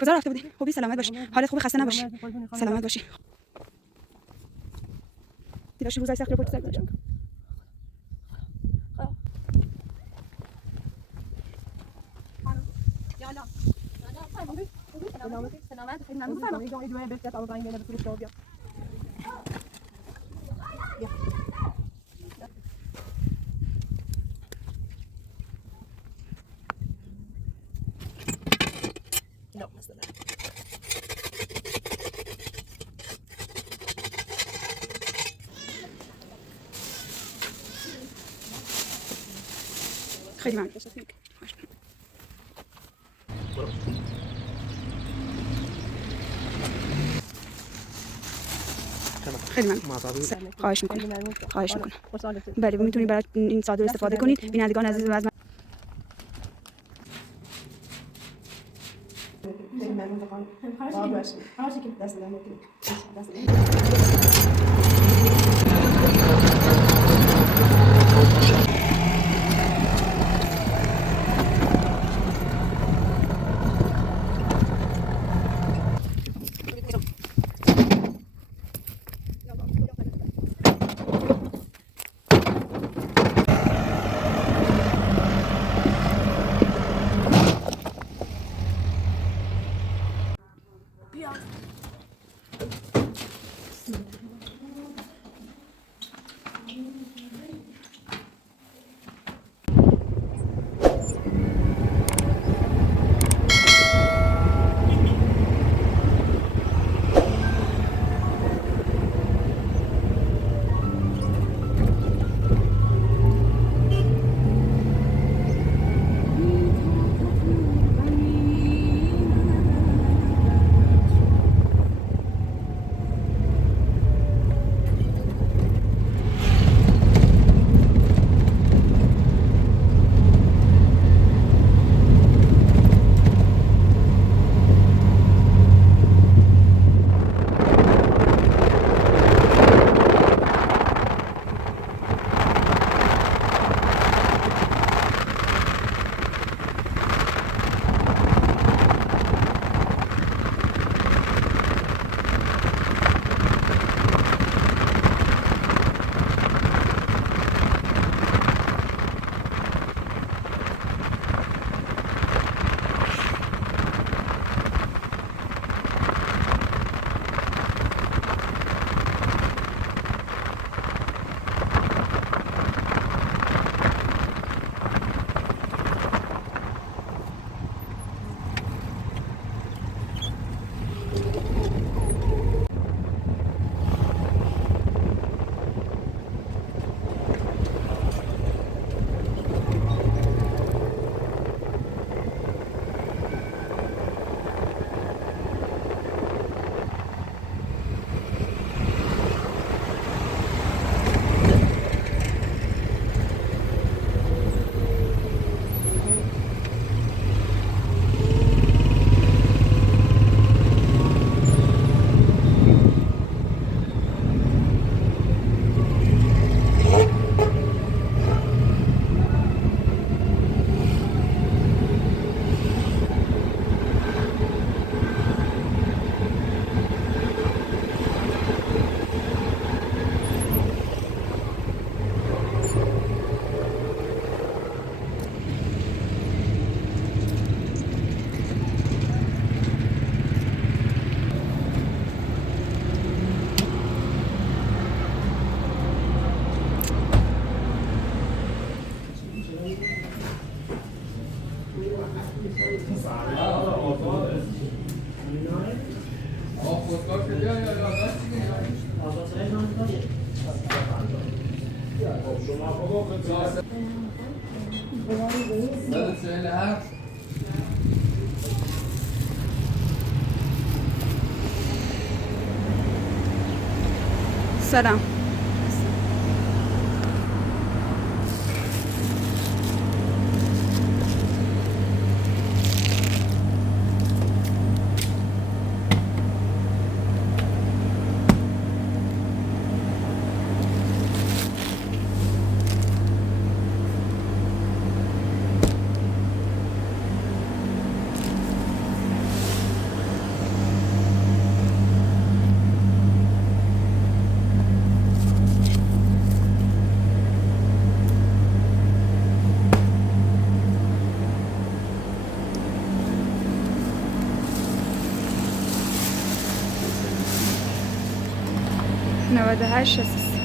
کجا رفته بودی؟ خوبی؟ سلامت باشی؟ حالت خوبه؟ خسته نباشی. سلامت باشی. دیداشی روزای سخت رو پشت سر گذاشتم. یالا. سلامت. خیلی ممنون. لا مثلا خیلی ممنون. خیلی ممنون. خواهش میکنم. خواهش میکنم. بله میتونید برای این صادر استفاده کنید. بینندگان عزیز و از خیلی ممنون بخوام. هر چی که دست دادم سلام. 98 60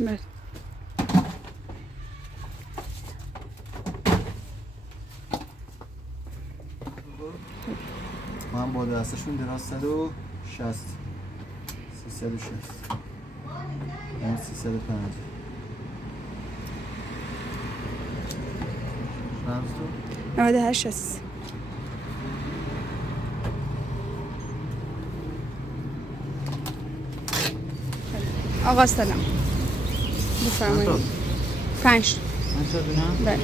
بله. من با دستشون دراز 160 360 من 350 رمز تو 98 60 آقا سلام بفرمایید 5 بله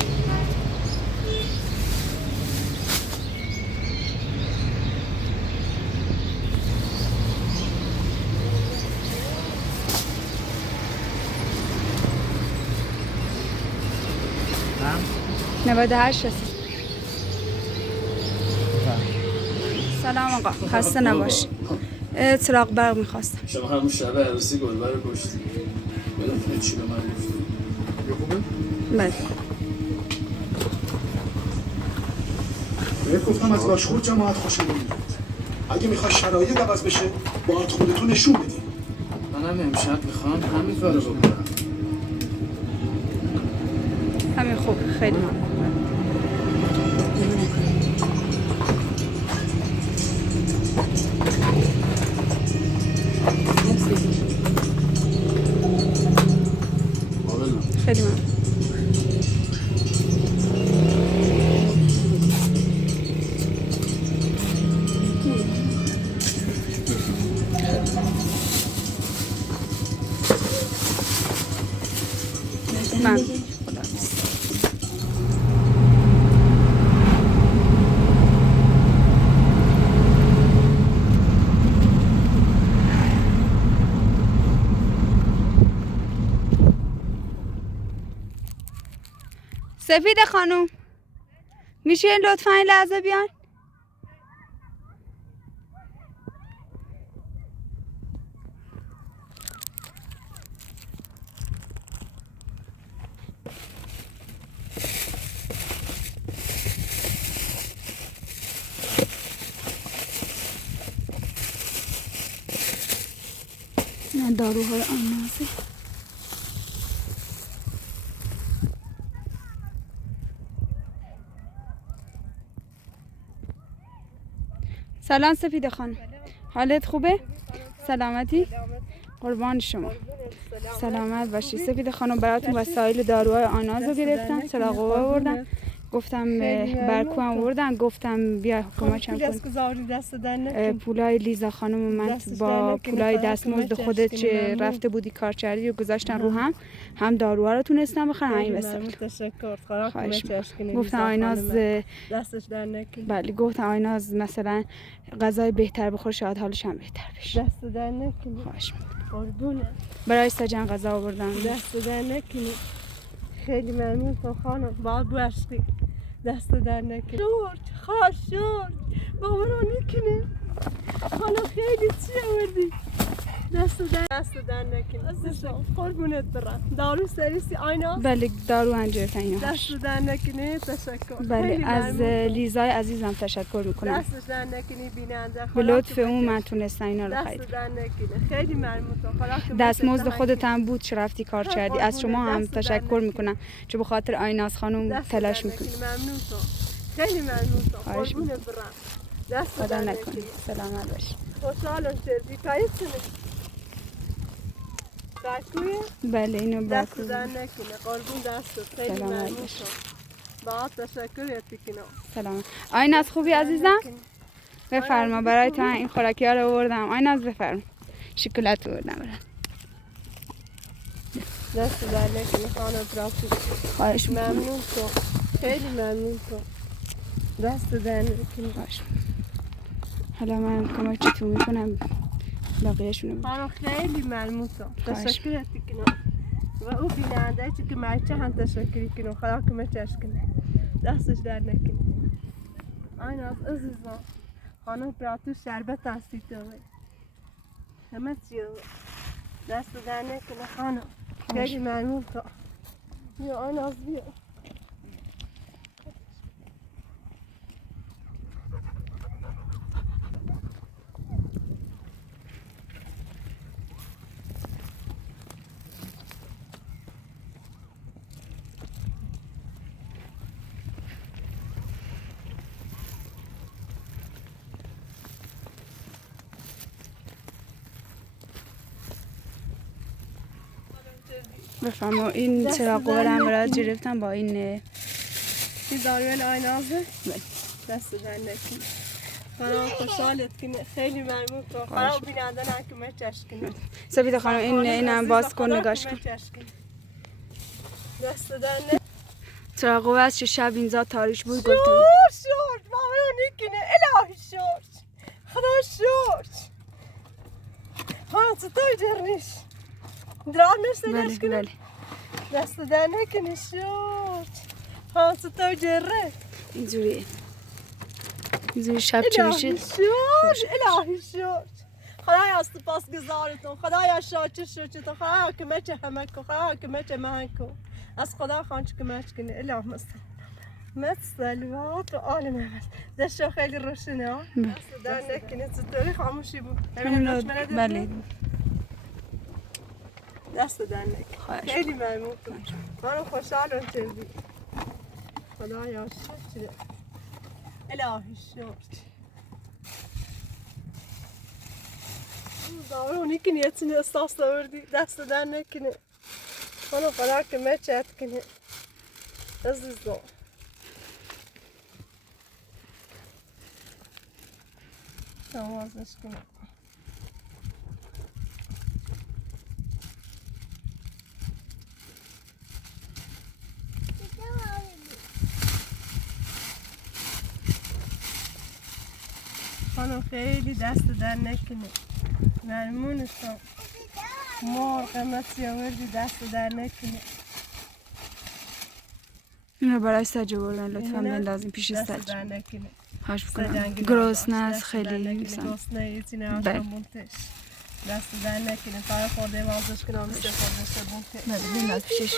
رمز 98 60 سلام آقا خسته نباش چراغ برق میخواستم شما همون شب عروسی گلبر رو کشتی یادتونه چی به من گفت؟ یه خوبه؟ بله بهت گفتم از لاشخور جماعت خوشم نمیاد. اگه میخوای شرایط عوض بشه باید خودتو نشون بدی. منم امشب میخوام همین کارو بکنم. همین خوب خیلی ممنون خیلی ممنون ممنون سفید خانم میشه لطفا این لحظه بیان نه داروهای آنازه سلام سفید خانم حالت خوبه؟ سلامتی؟ قربان شما سلامت باشی سفید خانم براتون وسایل داروهای آناز رو گرفتم چراغ آوردم گفتم برکو هم آوردن گفتم بیا کمکم کن پولای لیزا خانم من با پولای دستمزد خودت چه رفته بودی کار کردی و گذاشتن رو هم داروها رو تونستم بخرم همین وسایل تشکر گفتم آیناز دستش در نکنه بله گفتم آیناز مثلا غذای بهتر بخور شاید حالش هم بهتر بشه دست در نکنه خواهش می‌کنم قربونه برای سجن غذا آوردم دست در نکنه خیلی ممنون تو خانم باید بو عشقی دست در نکنه شورد خواه شورد بابا رو نکنه حالا خیلی چی آوردی دست در نکنه قربونت برم دارو سریسی آینا بله دارو انجرتن اینا دست در نکنه تشکر بله از لیزای عزیزم تشکر میکنم دستش در نکنی بیننده به لطف اون من تونستم اینا رو دست خرید در نکنه خیلی ممنون تو خدا که دستمزد خودت هم بود چه رفتی کار کردی از شما هم تشکر میکنم چه به خاطر آیناز خانم تلاش میکنی ممنون تو خیلی ممنون تو خواهش قربونت برم دست خدا در نکنی نکنی سلامت باشی خوشحالم شدی کایتونه برکویه بله اینو دست برکو در نکنه قربون دستت خیلی سلامت ممنون باشی. تو با تشکر یتیکنم سلامت آیناز خوبی عزیزم بفرما برای تو این خوراکی ها رو آوردم آیناز بفرما شکلات نمیره. دست در نکنه خانم براتو. خواهش میکنم. ممنون تو. خیلی ممنون تو. دست در نکنه. خواهش میکنم. حالا من کمک چطور میکنم بقیهشونو. خانم خیلی ممنون تو. خواهش. تشکر کنم. و او بیننده چی که مرچه هم تشکری کنم. خدا کمکش کنه. دستش در نکنه. این از عزیزان. خانم براتو شربت هستی تو. همه چی دست در نکنه خانم. خیلی ممنون تو. بیا این از بیا. بفرما این چراغ هم برات گرفتم با این این داروین آینازه دست در نکنه. خانم خوشحالت کنه. خیلی ممنون تو. خانم بیننده نکمه چشکنه. سپیده خانم اینم باز کن نگاش کن. دست در نکنه. چراغ از چه شب اینجا تاریش بود گفتم شورت بابا نکنه. الهی شورت. خدا شورت. خانم چطور جرنیش؟ درام مرسی بله داشت کنه. بله دست در نکنه شورت. خانم چطور جره؟ اینجوریه اینجوری شب چه الهی میشه شورت. الهی شورت. خدایا سپاس گزارتون. خدایا شاکر شوچتون. خدایا که مچه همه کن. خدایا که مچه من کن. از خدا خانچ که مچ کنه. الهی مسلوات و آل محمد. دستشو خیلی روشنه ها. دست در نکنه. چطوری خاموشی بود؟ بله دست در نکنه. خواهش خیلی ممنون تو. من خوشحالم کردی. خدایا شکر. الهی شکر. دارونی کنی اتنی استاس داوردی. دست در نکنه. من خدا که مچت کنه. عزیزم. نوازش کنه. خانم خیلی دست در نکنه. ممنونشم. مرغ مسی آوردی دست در نکنه. این رو برای سجه بردن لطفا اینه بندازیم پیش دست سجه در نکنه. خواهش بکنم سجنگی گرسنه است دست در خیلی نکنه. مثلا گرسنه ایتی نه بله. آشان بونتش. دست در نکنه. فقط خورده وازش کنم سه خورده بونتش. بله بنداز پیشش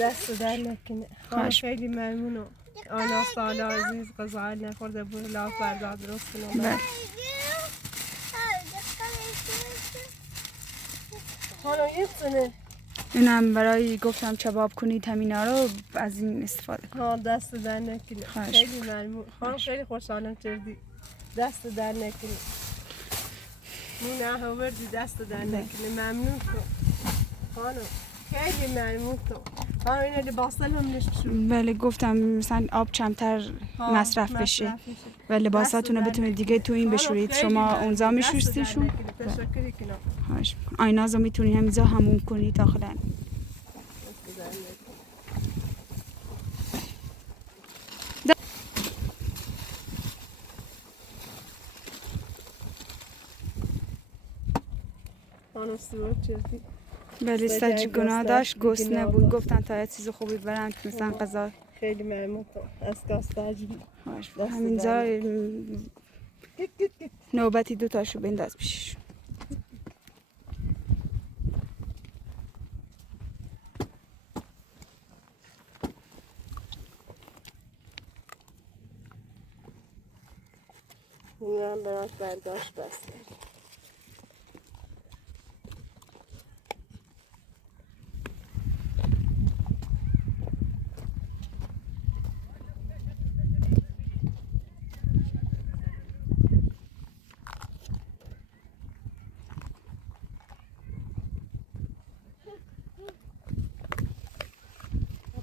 دست در نکنه. خانم خواهش. خیلی ممنونم. آنا سالا عزیز غذا نخورده بود. لا فردا درست کنم. بله خانم یه تونه. اینم برای گفتم چباب کنید همینا رو از این استفاده کن ها دست در نکنی. خواهش خیلی ممنون. خانم خیلی خوشحالم کردی. دست در نکنی. نه آوردی دست در نکنی. ممنون تو. خانم خیلی ممنون تو. خانم این لباسل هم نشون. بله گفتم مثلا آب کمتر مصرف بشه و لباساتون رو بتونید دیگه تو این بشورید. شما اونجا میشوستیشون تشکری کنم. خواهش میکنم. آینازو میتونید همینجا همون کنید داخلن. خانم سوار چردی. بله سج گناه داشت گسنه بود گفتن تا یه چیز خوبی برن مثلا غذا. خیلی ممنون تو. از کاست عجیبی. خواهش میکنم. همینجا نوبتی دو تاشو بنداز پیشش. این هم برات برداشت بسته.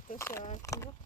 Teşekkür ederim.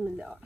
بسم الله.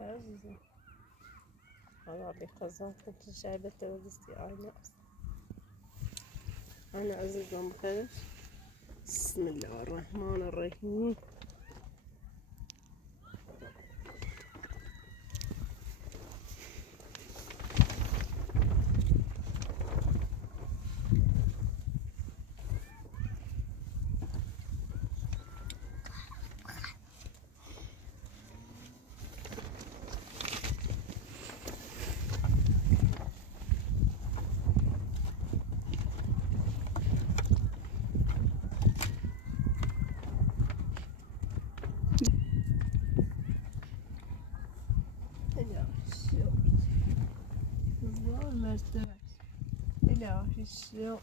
عزيزي أنا بقزم كنت شايلة تلبستي أنا عزيزة بخير. بسم الله الرحمن الرحيم. إلهي الشوق